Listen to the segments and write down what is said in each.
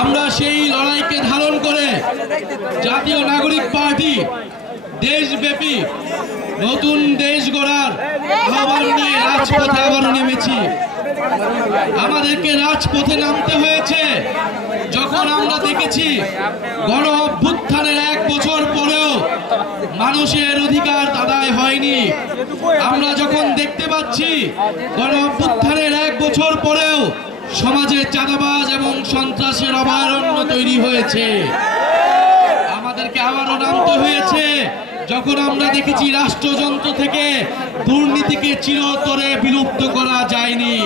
আমরা সেই লড়াইকে ধারণ করে জাতীয় নাগরিক পার্টি দেশব্যাপী নতুন দেশ গড়ার আহ্বান নিয়ে রাজপথে আবারও নেমেছি। আমাদেরকে রাজপথে নামতে হয়েছে যখন আমরা দেখেছি গণ অভ্যুত্থানের 1 বছর পরেও মানুষের অধিকার আদায় হয়নি। আমরা যখন দেখতে পাচ্ছি গণ অভ্যুত্থানের 1 বছর পরেও সমাজে চাঁদাবাজ এবং সন্ত্রাসের অভয়ারণ্য তৈরি হয়েছে। আমাদেরকে আবারও নামতে হয়েছে যখন আমরা দেখেছি রাষ্ট্রযন্ত্র থেকে দুর্নীতিকে চিরতরে বিলুপ্ত করা যায়নি।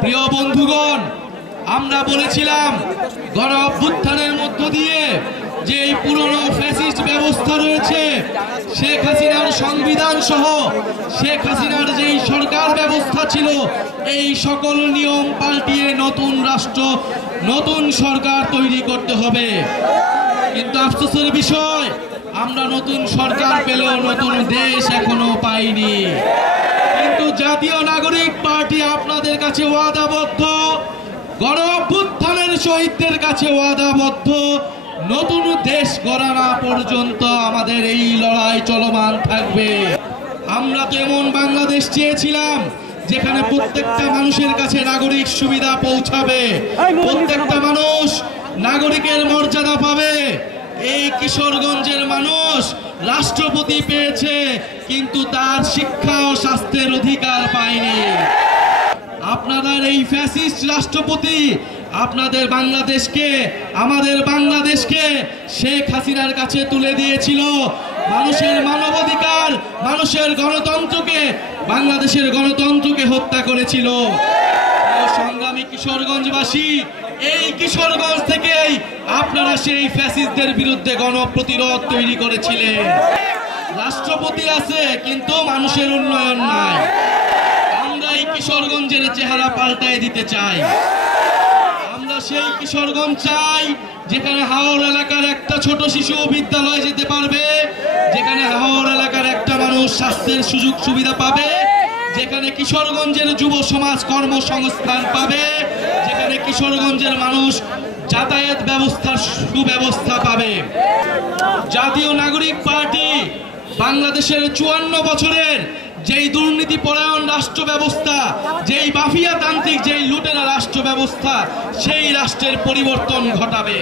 প্রিয় বন্ধুগণ, আমরা বলেছিলাম গণ অভ্যুত্থানের মধ্য দিয়ে যে এই পুরনো ফ্যাসিস্ট ব্যবস্থা রয়েছে, শেখ হাসিনার সংবিধান সহ শেখ হাসিনার যেই সরকার ব্যবস্থা ছিল, এই সকল নিয়ম পাল্টিয়ে নতুন রাষ্ট্র নতুন সরকার তৈরি করতে হবে। কিন্তু আফসোসের বিষয়, আমরা নতুন সরকার পেলেও নতুন দেশ এখনো পাইনি। কিন্তু জাতীয় নাগরিক পার্টি আপনাদের কাছে ওয়াদাবদ্ধ, গণ অভ্যুত্থানের শহীদদের কাছে ওয়াদাবদ্ধ, নতুন দেশ গড়া না পর্যন্ত আমাদের এই লড়াই চলমান থাকবে। আমরা তো এমন বাংলাদেশ চেয়েছিলাম যেখানে প্রত্যেকটা মানুষের কাছে নাগরিক সুবিধা পৌঁছাবে, প্রত্যেকটা মানুষ নাগরিকের মর্যাদা পাবে। এই কিশোরগঞ্জের মানুষ রাষ্ট্রপতি পেয়েছে, কিন্তু তার শিক্ষা ও স্বাস্থ্যের অধিকার পায়নি। আপনাদের এই ফ্যাসিস্ট রাষ্ট্রপতি আপনাদের বাংলাদেশকে, আমাদের বাংলাদেশকে শেখ হাসিনার কাছে তুলে দিয়েছিল। মানুষের মানবাধিকার, মানুষের গণতন্ত্রকে, বাংলাদেশের গণতন্ত্রকে হত্যা করেছিল। সংগ্রামী কিশোরগঞ্জবাসী, এই কিশোরগঞ্জ থেকেই আপনারা সেই ফ্যাসিস্টদের বিরুদ্ধে গণপ্রতিরোধ তৈরি করেছিলেন। রাষ্ট্রপতি আছে কিন্তু মানুষের উন্নয়ন নাই। আমরা এই কিশোরগঞ্জের চেহারা পাল্টায় দিতে চাই। আমরা সেই কিশোরগঞ্জ চাই যেখানে হাওর এলাকার একটা ছোট শিশু বিদ্যালয়ে যেতে পারবে, যেখানে হাওর এলাকার একটা মানুষ স্বাস্থ্যের সুযোগ সুবিধা পাবে, যেখানে কিশোরগঞ্জের যুব সমাজ কর্মসংস্থান পাবে, যেখানে কিশোরগঞ্জের মানুষ যাতায়াত ব্যবস্থার সুব্যবস্থা পাবে। জাতীয় নাগরিক পার্টি বাংলাদেশের 54 বছরের যেই দুর্নীতি পরায়ণ রাষ্ট্র ব্যবস্থা, যেই মাফিয়া তান্ত্রিক, যেই লুটেরা রাষ্ট্র ব্যবস্থা, সেই রাষ্ট্রের পরিবর্তন ঘটাবে।